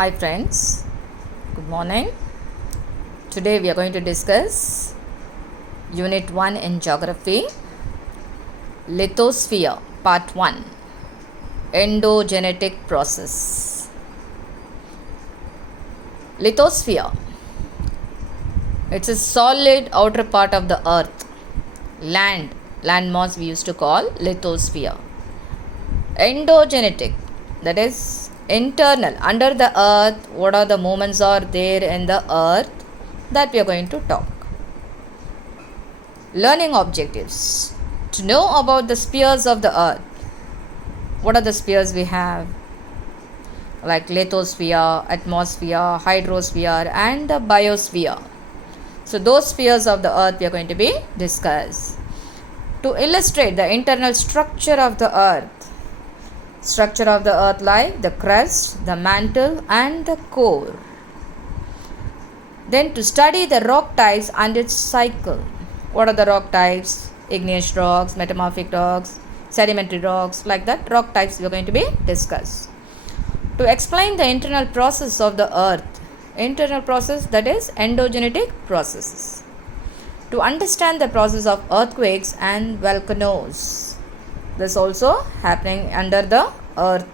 Hi friends, good morning. Today we are going to discuss Unit 1 in Geography, Lithosphere, Part 1, Endogenetic Process. Lithosphere, it's a solid outer part of the earth. Landmass we used to call lithosphere. Endogenetic, that is internal, under the earth. What are the movements are there in the earth, that we are going to talk. Learning objectives: to know about the spheres of the earth. What are the spheres we have? Like lithosphere, atmosphere, hydrosphere and the biosphere. So those spheres of the earth we are going to be discussed. To illustrate the internal structure of the earth. Structure of the earth like the crust, the mantle and the core. Then to study the rock types and its cycle. What are the rock types? Igneous rocks, metamorphic rocks, sedimentary rocks, like that rock types we are going to be discussed. To explain the internal process of the earth. Internal process, that is endogenetic processes. To understand the process of earthquakes and volcanoes. This also happening under the earth.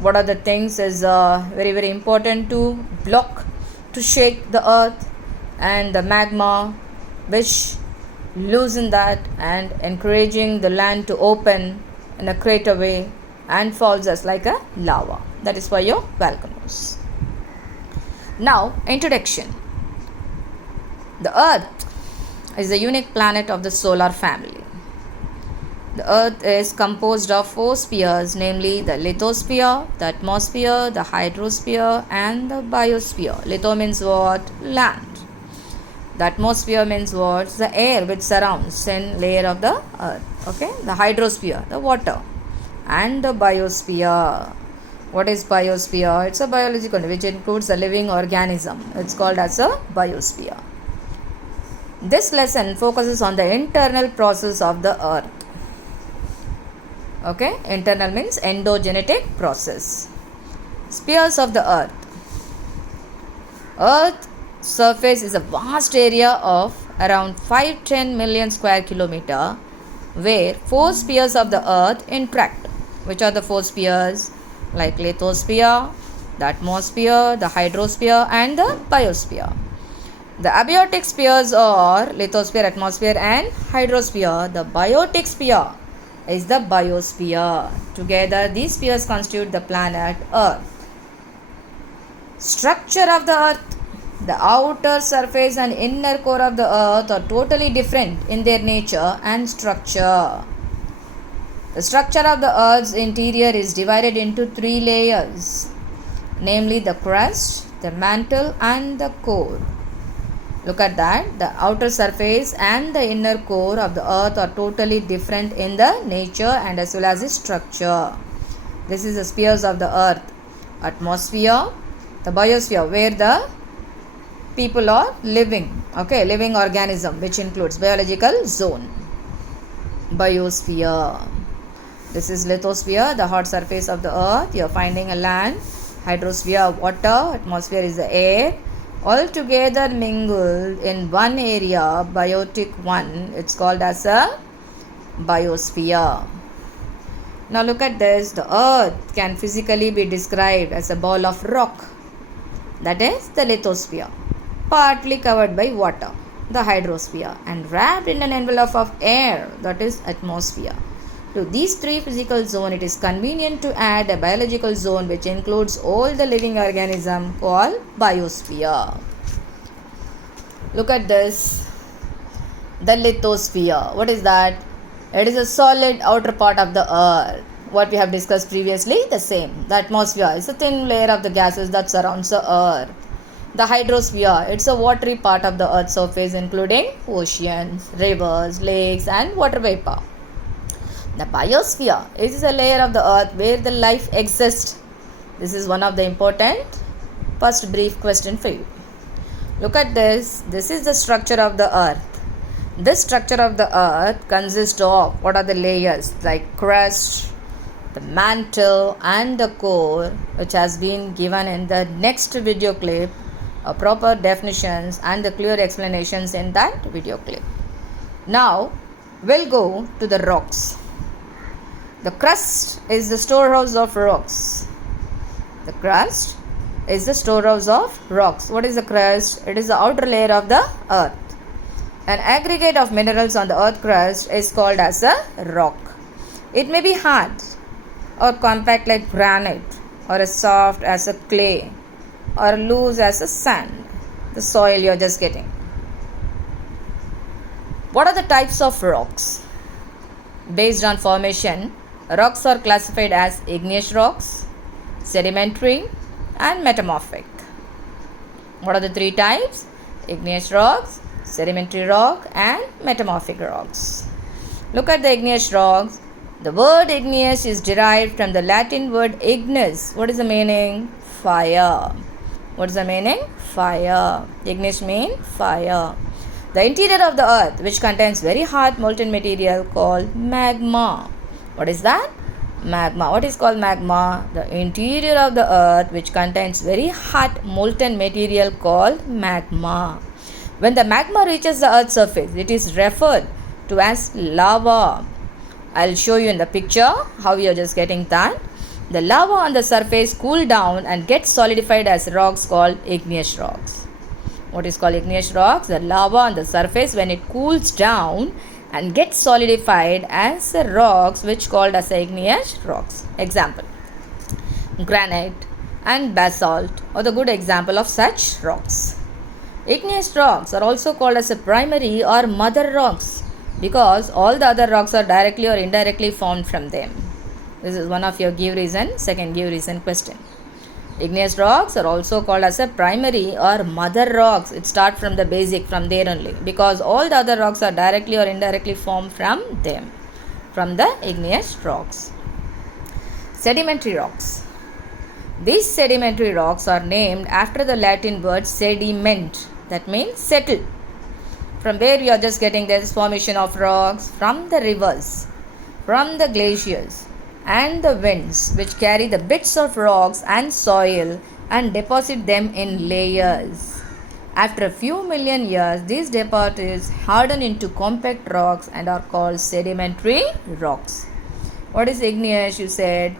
What are the things is very important to block, to shake the earth, and the magma which loosen that and encouraging the land to open in a crater way and falls as like a lava. That is for your volcanoes. Now, introduction. The earth is a unique planet of the solar family. The earth is composed of 4 spheres, namely the lithosphere, the atmosphere, the hydrosphere and the biosphere. Litho means what? Land. The atmosphere means what? The air which surrounds thin layer of the earth. Okay. The hydrosphere, the water. And the biosphere. What is biosphere? It's a biological which includes a living organism. It's called as a biosphere. This lesson focuses on the internal process of the earth. Okay, internal means endogenetic process. Spheres of the earth. Earth surface is a vast area of around 510 million square kilometer where 4 spheres of the earth interact. Which are the 4 spheres? Like lithosphere, the atmosphere, the hydrosphere and the biosphere. The abiotic spheres are lithosphere, atmosphere and hydrosphere. The biotic sphere is the biosphere. Together these spheres constitute the planet Earth. Structure of the earth. The outer surface and inner core of the earth are totally different in their nature and structure. The structure of the earth's interior is divided into 3 layers, namely the crust, the mantle and the core. Look at that. The outer surface and the inner core of the earth are totally different in the nature and as well as its structure. This is the spheres of the earth. Atmosphere, the biosphere where the people are living. Okay, living organism which includes biological zone. Biosphere. This is lithosphere, the hot surface of the earth. You are finding a land. Hydrosphere, water. Atmosphere is the air. All together mingled in one area, biotic one. It's called as a biosphere. Now look at this. The earth can physically be described as a ball of rock. That is the lithosphere. Partly covered by water, the hydrosphere, and wrapped in an envelope of air, that is atmosphere. To these 3 physical zones, it is convenient to add a biological zone which includes all the living organisms called biosphere. Look at this. The lithosphere. What is that? It is a solid outer part of the earth. What we have discussed previously, the same. The atmosphere is a thin layer of the gases that surrounds the earth. The hydrosphere, it's a watery part of the earth's surface including oceans, rivers, lakes and water vapor. The biosphere is a layer of the earth where the life exists. This is one of the important first brief question for you. Look at this. This is the structure of the earth. This structure of the earth consists of what are the layers like crust, the mantle and the core, which has been given in the next video clip, proper definitions and the clear explanations in that video clip. Now we'll go to the rocks. The crust is the storehouse of rocks. The crust is the storehouse of rocks. What is the crust? It is the outer layer of the earth. An aggregate of minerals on the earth crust is called as a rock. It may be hard or compact like granite, or as soft as a clay, or loose as a sand, the soil you're just getting. What are the types of rocks? Based on formation, rocks are classified as igneous rocks, sedimentary, and metamorphic. What are the three types? Igneous rocks, sedimentary rock, and metamorphic rocks. Look at the igneous rocks. The word igneous is derived from the Latin word ignis. What is the meaning? Fire. What is the meaning? Fire. Ignis means fire. The interior of the earth, which contains very hot molten material called magma. What is that? Magma. What is called magma? The interior of the earth, which contains very hot molten material called magma. When the magma reaches the earth's surface, it is referred to as lava. I'll show you in the picture how we are just getting that. The lava on the surface cool down and get solidified as rocks called igneous rocks. What is called igneous rocks? The lava on the surface, when it cools down and gets solidified as rocks, which called as igneous rocks. Example, granite and basalt are the good example of such rocks. Igneous rocks are also called as a primary or mother rocks because all the other rocks are directly or indirectly formed from them. This is one of your give reason, second give reason question. Igneous rocks are also called as a primary or mother rocks. It starts from the basic, from there only, because all the other rocks are directly or indirectly formed from them, from the igneous rocks. Sedimentary rocks. These sedimentary rocks are named after the Latin word sediment, that means settle. From where we are just getting this formation of rocks? From the rivers, from the glaciers, and the winds, which carry the bits of rocks and soil and deposit them in layers. After a few million years, these deposits harden into compact rocks and are called sedimentary rocks. What is igneous? You said,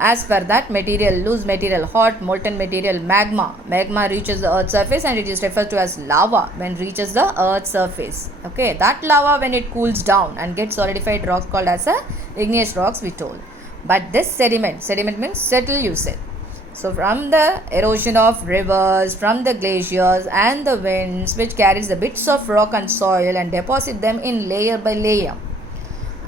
as per that material, loose material, hot molten material, magma. Magma reaches the earth's surface and it is referred to as lava when it reaches the earth's surface. Okay, that lava, when it cools down and gets solidified rocks called as a igneous rocks, we told. But this sediment means settle, you said. So from the erosion of rivers, from the glaciers and the winds, which carries the bits of rock and soil and deposit them in layer by layer.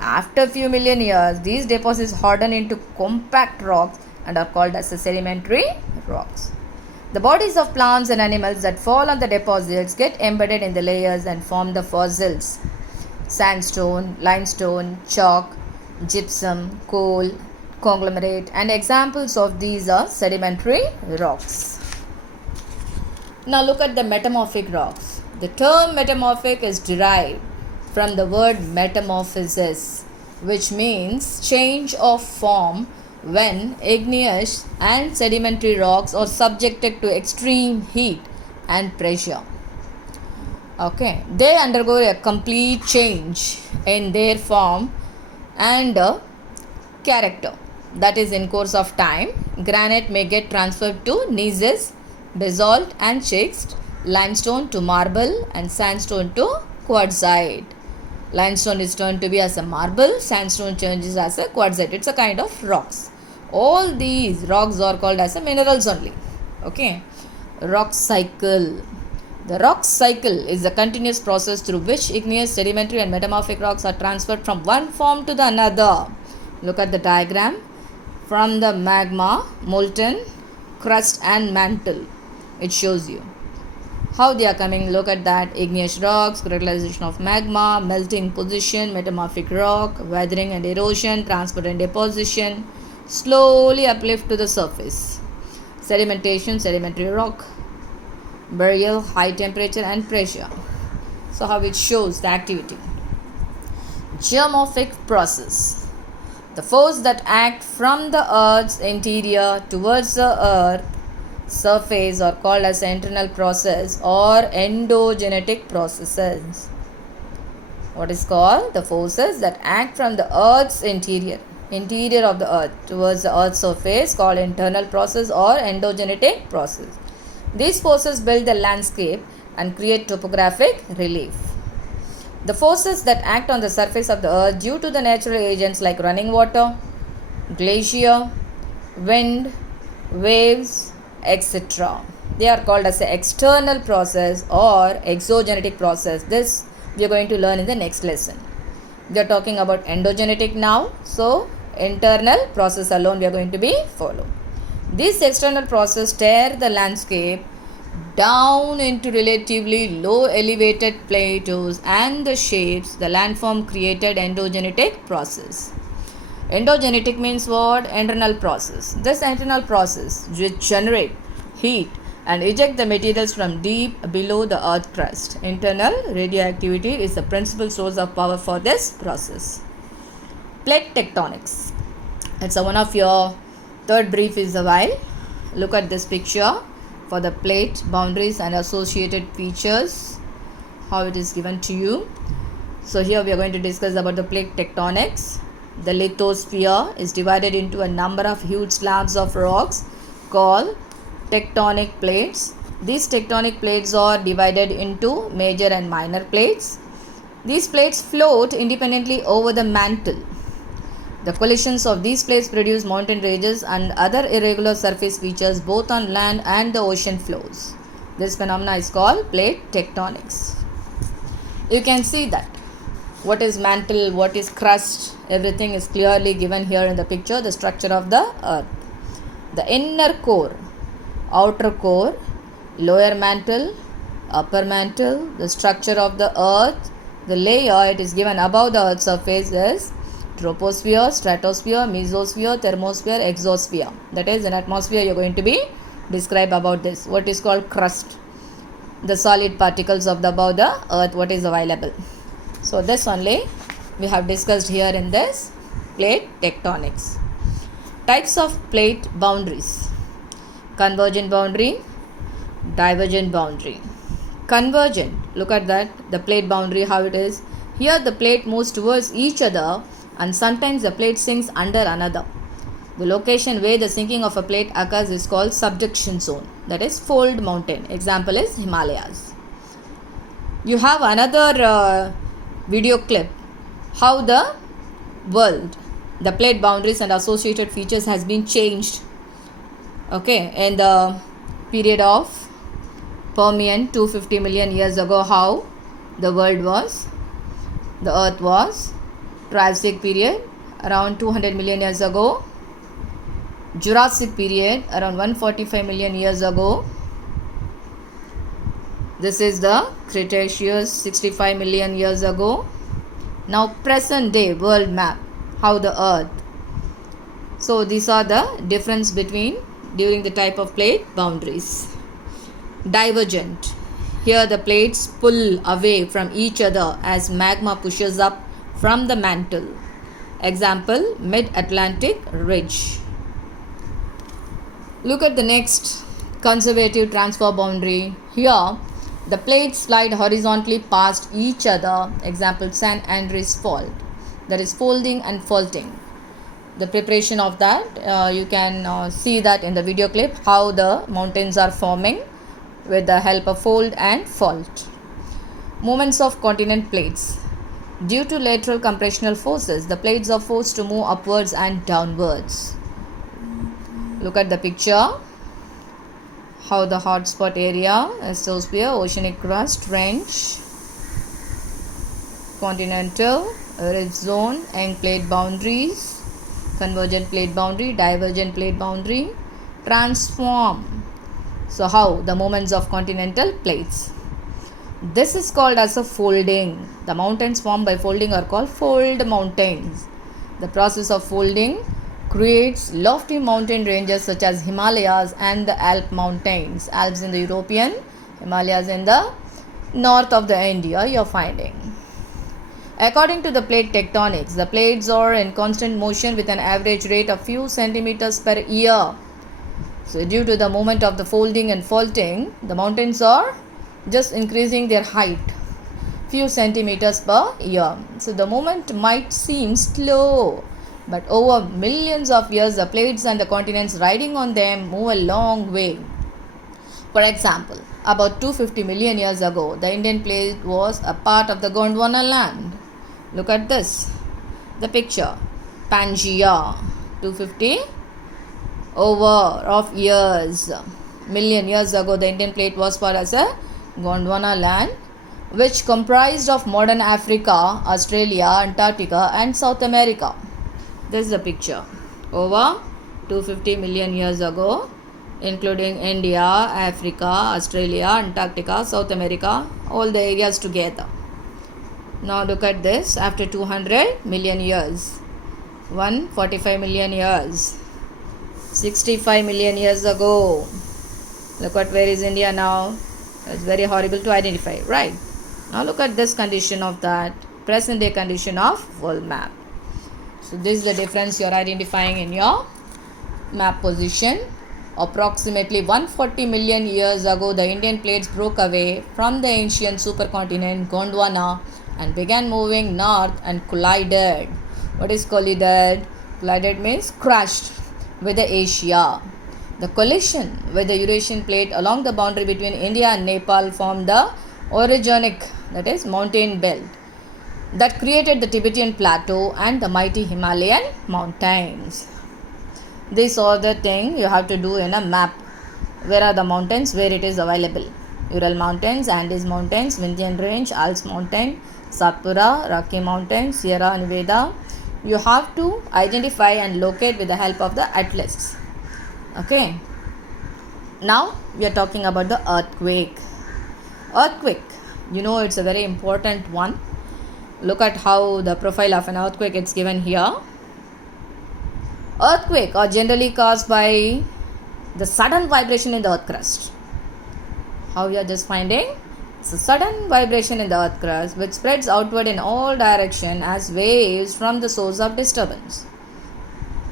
After a few million years, these deposits harden into compact rocks and are called as sedimentary rocks. The bodies of plants and animals that fall on the deposits get embedded in the layers and form the fossils. Sandstone, limestone, chalk, gypsum, coal, conglomerate, and examples of these are sedimentary rocks. Now look at the metamorphic rocks. The term metamorphic is derived from the word metamorphosis, which means change of form when igneous and sedimentary rocks are subjected to extreme heat and pressure. Okay, they undergo a complete change in their form and character. That is, in course of time, granite may get transferred to gneiss, basalt and schist, limestone to marble, and sandstone to quartzite. Limestone is turned to be as a marble, sandstone changes as a quartzite. It's a kind of rocks. All these rocks are called as a minerals only. Okay. Rock cycle. The rock cycle is a continuous process through which igneous, sedimentary and metamorphic rocks are transferred from one form to the another. Look at the diagram. From the magma, molten, crust and mantle. It shows you how they are coming. Look at that. Igneous rocks, crystallization of magma, melting position, metamorphic rock, weathering and erosion, transport and deposition, slowly uplift to the surface. Sedimentation, sedimentary rock, burial, high temperature and pressure. So how it shows the activity. Geomorphic process. The force that acts from the Earth's interior towards the Earth surface are called as internal process or endogenetic processes. What is called? The forces that act from the Earth's interior of the Earth towards the Earth's surface called internal process or endogenetic process. These forces build the landscape and create topographic relief. The forces that act on the surface of the Earth due to the natural agents like running water, glacier, wind, waves, etc. They are called as the external process or exogenetic process. This we are going to learn in the next lesson. We are talking about endogenetic now. So, internal process alone we are going to be follow. This external process tear the landscape down into relatively low elevated plateaus and the shapes the landform created endogenetic process. Endogenetic means what? Internal process. This internal process which generate heat and eject the materials from deep below the earth crust. Internal radioactivity is the principal source of power for this process. Plate tectonics. It's one of your third brief is a while. Look at this picture for the plate boundaries and associated features, how it is given to you. So here we are going to discuss about the plate tectonics. The lithosphere is divided into a number of huge slabs of rocks called tectonic plates. These tectonic plates are divided into major and minor plates. These plates float independently over the mantle. The collisions of these plates produce mountain ranges and other irregular surface features both on land and the ocean floors. This phenomena is called plate tectonics. You can see that what is mantle, what is crust, everything is clearly given here in the picture, the structure of the earth. The inner core, outer core, lower mantle, upper mantle, the structure of the earth, the layer it is given above the earth's surface is troposphere, stratosphere, mesosphere, thermosphere, exosphere. That is, in atmosphere you are going to be describe about this. What is called crust, the solid particles of the above the earth, what is available. So this only we have discussed here in this plate tectonics. Types of plate boundaries: convergent boundary, divergent boundary. Convergent, look at that, the plate boundary how it is. Here the plate moves towards each other and sometimes the plate sinks under another. The location where the sinking of a plate occurs is called subduction zone, that is fold mountain. Example is Himalayas. You have another video clip how the world, the plate boundaries and associated features has been changed, okay, in the period of Permian 250 million years ago, how the world was, the earth was. Triassic period around 200 million years ago. Jurassic period around 145 million years ago. This is the Cretaceous 65 million years ago. Now present day world map, how the earth. So these are the difference between during the type of plate boundaries. Divergent. Here the plates pull away from each other as magma pushes up from the mantle. Example, Mid-Atlantic Ridge. Look at the next conservative transfer boundary. Here the plates slide horizontally past each other. Example, San Andreas Fault. That is folding and faulting. The preparation of that you can see that in the video clip how the mountains are forming with the help of fold and fault. Movements of continent plates. Due to lateral compressional forces, the plates are forced to move upwards and downwards. Look at the picture. How the hotspot area, mesosphere, oceanic crust, trench, continental, ridge zone, and plate boundaries, convergent plate boundary, divergent plate boundary, transform. So how the movements of continental plates. This is called as a folding. The mountains formed by folding are called fold mountains. The process of folding creates lofty mountain ranges such as Himalayas and the Alp mountains. Alps in the European, Himalayas in the north of the India you are finding. According to the plate tectonics, the plates are in constant motion with an average rate of few centimeters per year. So due to the movement of the folding and faulting, the mountains are just increasing their height few centimeters per year. So the movement might seem slow, but over millions of years the plates and the continents riding on them move a long way. For example, about 250 million years ago, the Indian plate was a part of the Gondwana land. Look at this, the picture. Pangaea, 250 over of years. Million years ago, the Indian plate was part as a Gondwana land, which comprised of modern Africa, Australia, Antarctica and South America. This is the picture. Over 250 million years ago, including India, Africa, Australia, Antarctica, South America, all the areas together. Now look at this after 200 million years, 145 million years, 65 million years ago. Look at where is India now. It's very horrible to identify, right? Now look at this condition of that present day condition of world map. So this is the difference you are identifying in your map position. Approximately 140 million years ago, the Indian plates broke away from the ancient supercontinent Gondwana and began moving north and collided. What is collided? Collided means crashed with the Asia. The collision with the Eurasian plate along the boundary between India and Nepal formed the orogenic, that is mountain belt, that created the Tibetan plateau and the mighty Himalayan mountains. This are the thing you have to do in a map. Where are the mountains? Where it is available. Ural Mountains, Andes Mountains, Vindhyan Range, Alps Mountain, Satpura, Rocky Mountains, Sierra Nevada. You have to identify and locate with the help of the atlas. Okay. Now we are talking about the earthquake. Earthquake, it's a very important one. Look at how the profile of an earthquake is given here. Earthquakes are generally caused by the sudden vibration in the earth crust. How we are just finding? It's a sudden vibration in the earth crust which spreads outward in all directions as waves from the source of disturbance.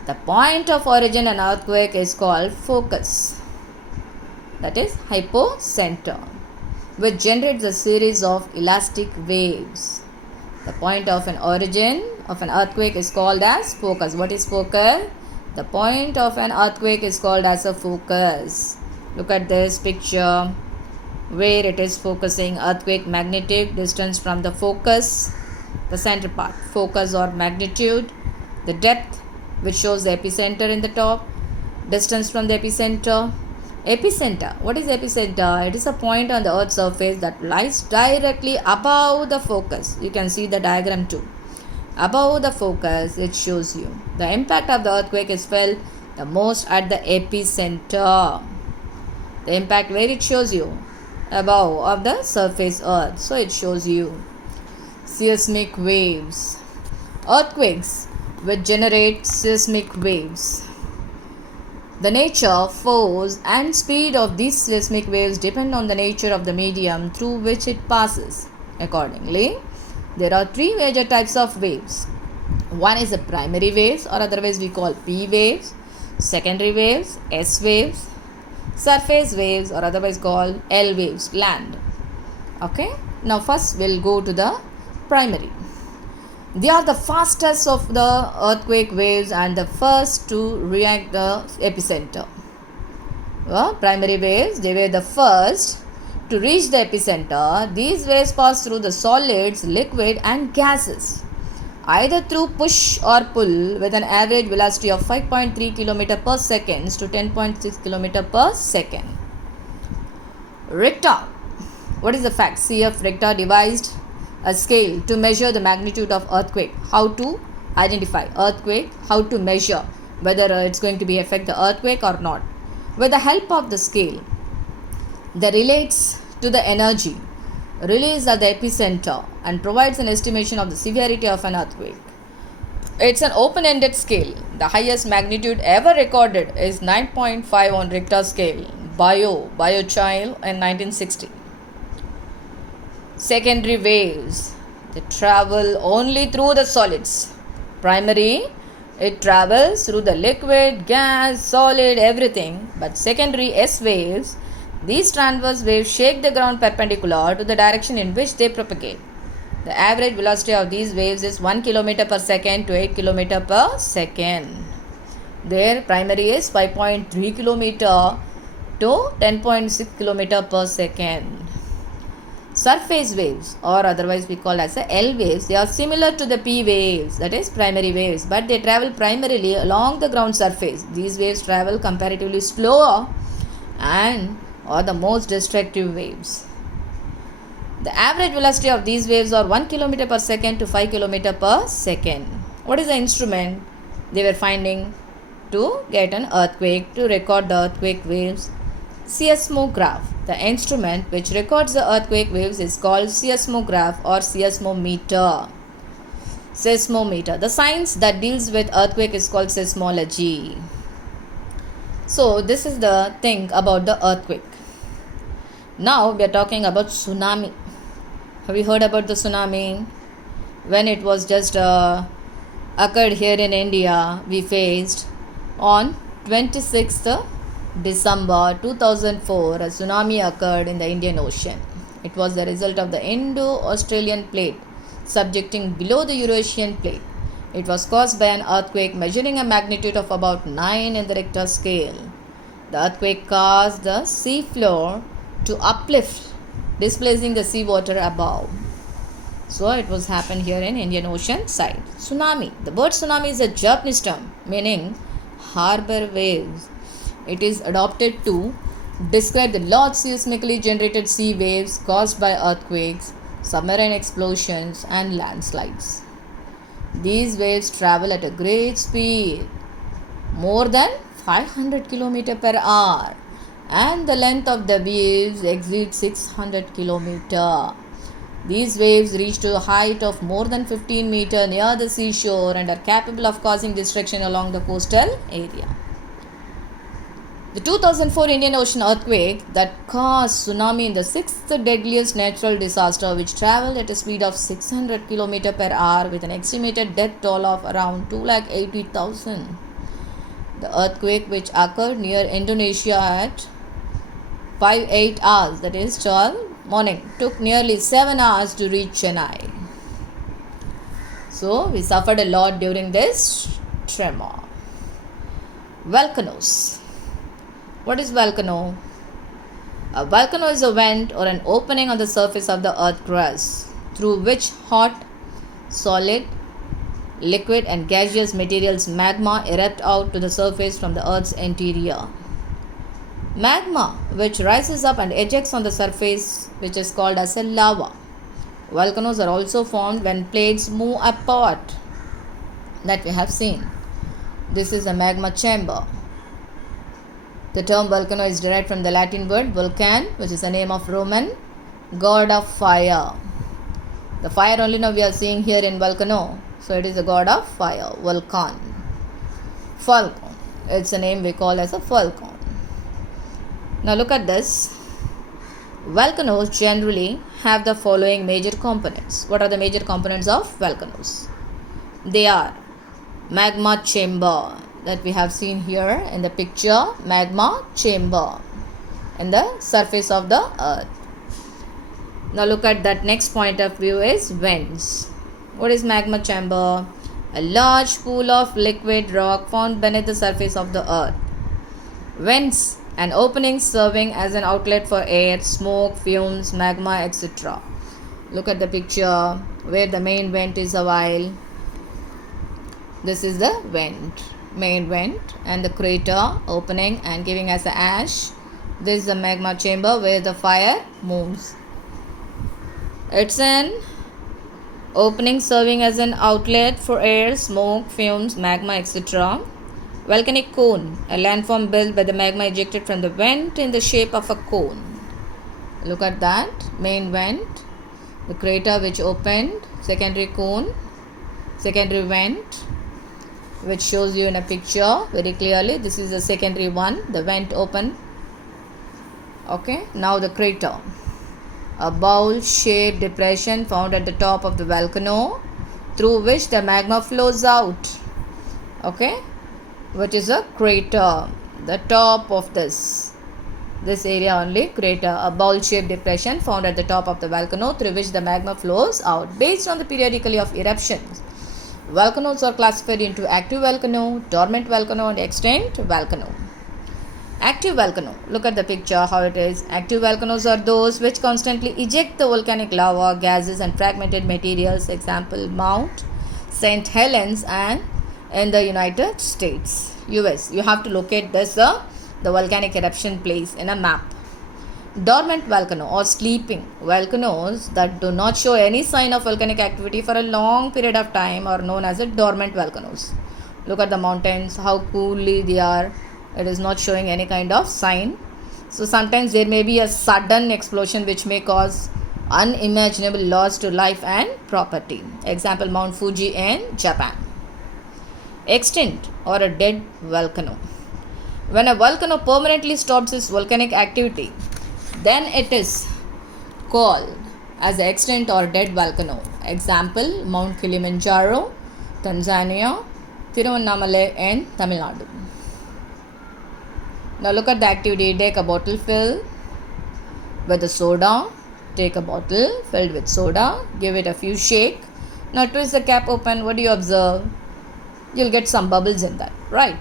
The point of origin in an earthquake is called focus, that is hypocenter, which generates a series of elastic waves. The point of an origin of an earthquake is called as focus. What is focus? The point of an earthquake is called as a focus. Look at this picture where it is focusing. Earthquake magnitude, distance from the focus, the center part, focus or magnitude, the depth which shows the epicenter in the top, distance from the epicenter. Epicenter, what is epicenter? It is a point on the earth's surface that lies directly above the focus. You can see the diagram too. Above the focus, it shows you the impact of the earthquake is felt the most at the epicenter. The impact where it shows you? Above of the surface earth. So it shows you seismic waves. Earthquakes which generate seismic waves. The nature, force and speed of these seismic waves depend on the nature of the medium through which it passes. Accordingly, there are three major types of waves. One is the primary waves, or otherwise we call P waves, secondary waves, S waves, surface waves, or otherwise called L waves, land. Okay, now first we'll go to the primary. They are the fastest of the earthquake waves and the first to react the epicenter. Primary waves, they were the first to reach the epicenter. These waves pass through the solids, liquid and gases, either through push or pull, with an average velocity of 5.3 km per second to 10.6 km per second. Richter. What is the fact? CF Richter devised a scale to measure the magnitude of earthquake. How to identify earthquake, how to measure whether it's going to be affect the earthquake or not. With the help of the scale that relates to the energy released at the epicenter and provides an estimation of the severity of an earthquake. It's an open-ended scale. The highest magnitude ever recorded is 9.5 on Richter scale, Biochild in 1960. Secondary waves. they travel only through the solids. Primary, it travels through the liquid, gas, solid, everything. But secondary S waves, these transverse waves shake the ground perpendicular to the direction in which they propagate. The average velocity of these waves is 1 km per second to 8 km per second. Their primary is 5.3 km to 10.6 km per second. Surface waves, or otherwise we call as a L waves, they are similar to the P waves, that is primary waves, but they travel primarily along the ground surface. These waves travel comparatively slower and are the most destructive waves. The average velocity of these waves are 1 km per second to 5 km per second. What is the instrument they were finding to get an earthquake, to record the earthquake waves? Seismograph. The instrument which records the earthquake waves is called seismograph or seismometer. Seismometer. The science that deals with earthquake is called seismology. So this is the thing about the earthquake. Now we are talking about tsunami. Have you heard about the tsunami? When it was just occurred here in India, we faced on 26th December 2004, a tsunami occurred in the Indian Ocean. It was the result of the Indo-Australian plate subjecting below the Eurasian plate. It was caused by an earthquake measuring a magnitude of about 9 in the Richter scale. The earthquake caused the sea floor to uplift, displacing the seawater above. So it was happened here in Indian Ocean side. Tsunami. The word tsunami is a Japanese term meaning harbor waves. It is adopted to describe the large seismically generated sea waves caused by earthquakes, submarine explosions, and landslides. These waves travel at a great speed, more than 500 km per hour, and the length of the waves exceeds 600 km. These waves reach to a height of more than 15 meters near the seashore and are capable of causing destruction along the coastal area. The 2004 Indian Ocean earthquake that caused tsunami in the sixth deadliest natural disaster, which traveled at a speed of 600 km per hour with an estimated death toll of around 280,000. The earthquake, which occurred near Indonesia at 5:08 hours, that is 12 morning, took nearly 7 hours to reach Chennai. So we suffered a lot during this tremor. Volcanoes. What is volcano? A volcano is a vent or an opening on the surface of the earth crust through which hot, solid, liquid and gaseous materials magma erupt out to the surface from the earth's interior. Magma, which rises up and ejects on the surface, which is called as a lava. Volcanoes are also formed when plates move apart, that we have seen. This is a magma chamber. The term volcano is derived from the Latin word vulcan, which is the name of Roman god of fire. The fire only now we are seeing here in volcano. So it is a god of fire, Vulcan. Falcon. It's a name we call as a falcon. Now look at this. Volcanoes generally have the following major components. What are the major components of volcanoes? They are magma chamber, that we have seen here in the picture, magma chamber in the surface of the earth. Now look at that next point of view is vents. What is magma chamber? A large pool of liquid rock found beneath the surface of the earth. Vents and openings serving as an outlet for air, smoke, fumes, magma, etc. Look at the picture where the main vent is a while. This is the vent, main vent, and the crater opening and giving us a ash. This is the magma chamber where the fire moves. It's an opening serving as an outlet for air, smoke, fumes, magma, etc. Volcanic cone, a landform built by the magma ejected from the vent in the shape of a cone. Look at that, main vent, the crater which opened, secondary cone, secondary vent, which shows you in a picture very clearly. This is the secondary one, the vent open. Okay, now the crater. a bowl-shaped depression found at the top of the volcano through which the magma flows out. Okay, which is a crater. The top of this area only, crater, a bowl-shaped depression found at the top of the volcano through which the magma flows out. Based on the periodicity of eruptions, volcanoes are classified into active volcano, dormant volcano, and extinct volcano. Active volcano. Look at the picture how it is. Active volcanoes are those which constantly eject the volcanic lava, gases, and fragmented materials. Example, Mount St. Helens and in the United States, US. You have to locate this the volcanic eruption place in a map. Dormant volcano or sleeping volcanoes that do not show any sign of volcanic activity for a long period of time are known as dormant volcanoes. Look at the mountains, how coolly they are. It is not showing any kind of sign. So sometimes there may be a sudden explosion which may cause unimaginable loss to life and property. Example, Mount Fuji in Japan. Extinct or a dead volcano. When a volcano permanently stops its volcanic activity, then it is called as an extinct or dead volcano. Example, Mount Kilimanjaro, Tanzania, Tiruvannamalai in Tamil Nadu. Now look at the activity. Take a bottle filled with the soda. Take a bottle filled with soda. Give it a few shake. Now twist the cap open. What do you observe? You'll get some bubbles in that, right?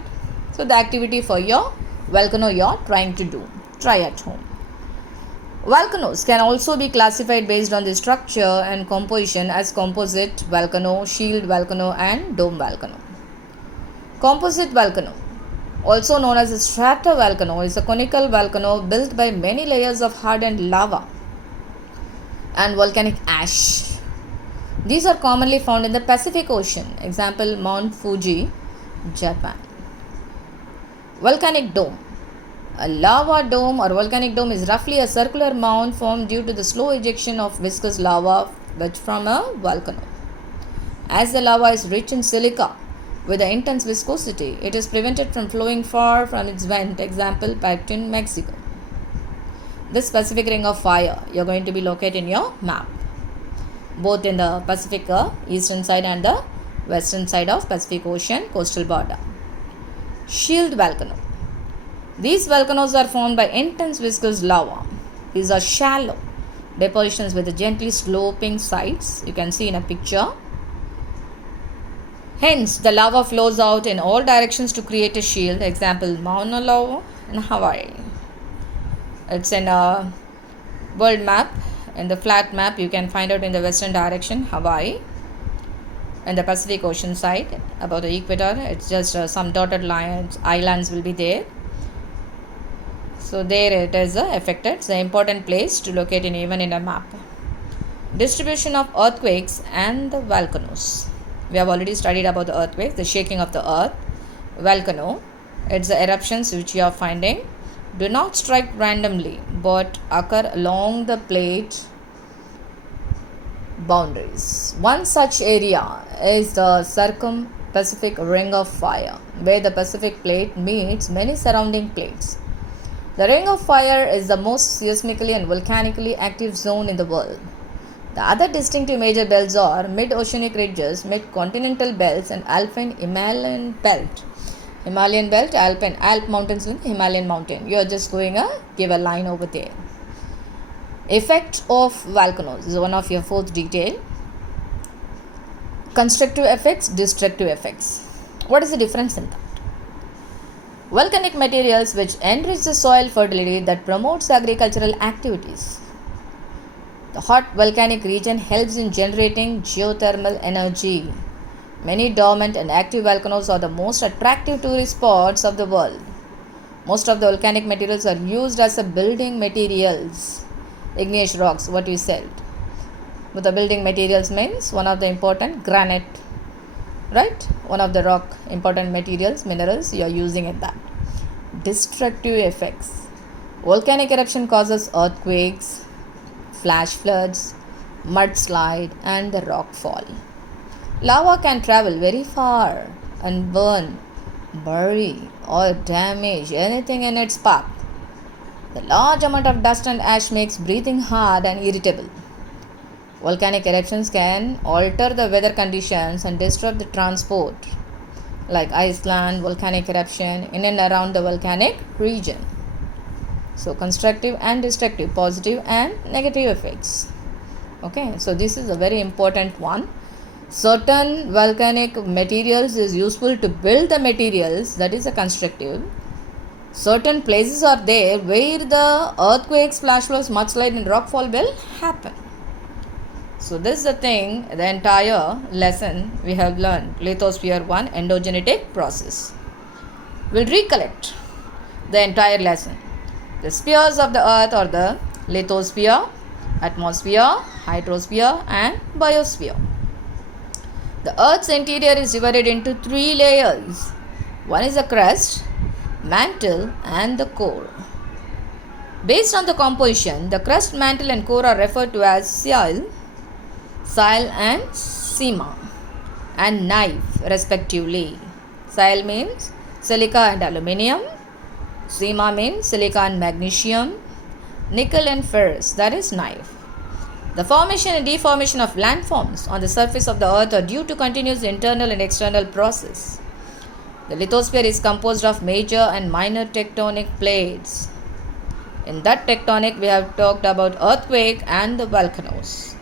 So the activity for your volcano you're trying to do. Try at home. Volcanoes can also be classified based on the structure and composition as composite volcano, shield volcano, and dome volcano. Composite volcano, also known as a stratovolcano, is a conical volcano built by many layers of hardened lava and volcanic ash. These are commonly found in the Pacific Ocean. Example, Mount Fuji, Japan. Volcanic dome. A lava dome or volcanic dome is roughly a circular mound formed due to the slow ejection of viscous lava from a volcano. As the lava is rich in silica with an intense viscosity, it is prevented from flowing far from its vent. Example, Pacton, Mexico. This Pacific Ring of Fire you are going to be located in your map, both in the Pacific eastern side and the western side of Pacific Ocean coastal border. Shield volcano. These volcanoes are formed by intense viscous lava. These are shallow depositions with gently sloping sides. You can see in a picture. Hence, the lava flows out in all directions to create a shield. Example, Mauna Loa in Hawaii. It's in a world map. In the flat map, you can find out in the western direction, Hawaii. And the Pacific Ocean side, above the equator, it's just some dotted lines, islands will be there. So there it is affected. It's an important place to locate even in a map. Distribution of earthquakes and the volcanoes. We have already studied about the earthquakes, the shaking of the earth. Volcano, it's the eruptions which you are finding do not strike randomly but occur along the plate boundaries. One such area is the Circum-Pacific Ring of Fire, where the Pacific plate meets many surrounding plates. The Ring of Fire is the most seismically and volcanically active zone in the world. The other distinctive major belts are mid-oceanic ridges, mid-continental belts, and Alpine Himalayan belt. Himalayan belt, Alpine, Alp mountains with Himalayan mountain. You are just going to give a line over there. Effect of volcanoes is one of your fourth detail. Constructive effects, destructive effects. What is the difference in that? Volcanic materials which enrich the soil fertility that promotes agricultural activities. The hot volcanic region helps in generating geothermal energy. Many dormant and active volcanoes are the most attractive tourist spots of the world. Most of the volcanic materials are used as building materials. Igneous rocks, what we said. But the building materials means one of the important granite, right? One of the rock important materials, minerals you are using in that. Destructive effects. Volcanic eruption causes earthquakes, flash floods, mudslide, and the rock fall. Lava can travel very far and burn, bury, or damage anything in its path. The large amount of dust and ash makes breathing hard and irritable. Volcanic eruptions can alter the weather conditions and disrupt the transport, like Iceland volcanic eruption in and around the volcanic region. So constructive and destructive, positive and negative effects. Okay, so this is a very important one. Certain volcanic materials is useful to build the materials, that is a constructive. Certain places are there where the earthquakes, flash floods, mudslide and rockfall will happen. So this is the thing, the entire lesson we have learned. Lithosphere 1, endogenetic process. We'll recollect the entire lesson. The spheres of the earth are the lithosphere, atmosphere, hydrosphere and biosphere. The earth's interior is divided into 3 layers. One is the crust, mantle and the core. Based on the composition, the crust, mantle and core are referred to as Sial and Sima and knife respectively. Sial means silica and aluminium. Sima means silica and magnesium. Nickel and ferrous, that is knife. The formation and deformation of landforms on the surface of the earth are due to continuous internal and external process. The lithosphere is composed of major and minor tectonic plates. In that tectonic, we have talked about earthquake and the volcanoes.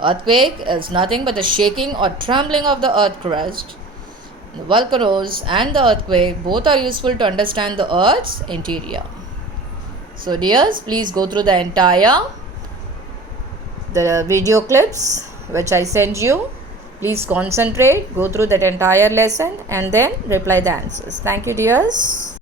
Earthquake is nothing but the shaking or trembling of the earth crust. The volcanoes and the earthquake both are useful to understand the earth's interior. So dears, please go through the entire video clips which I sent you. Please concentrate, go through that entire lesson and then reply the answers. Thank you dears.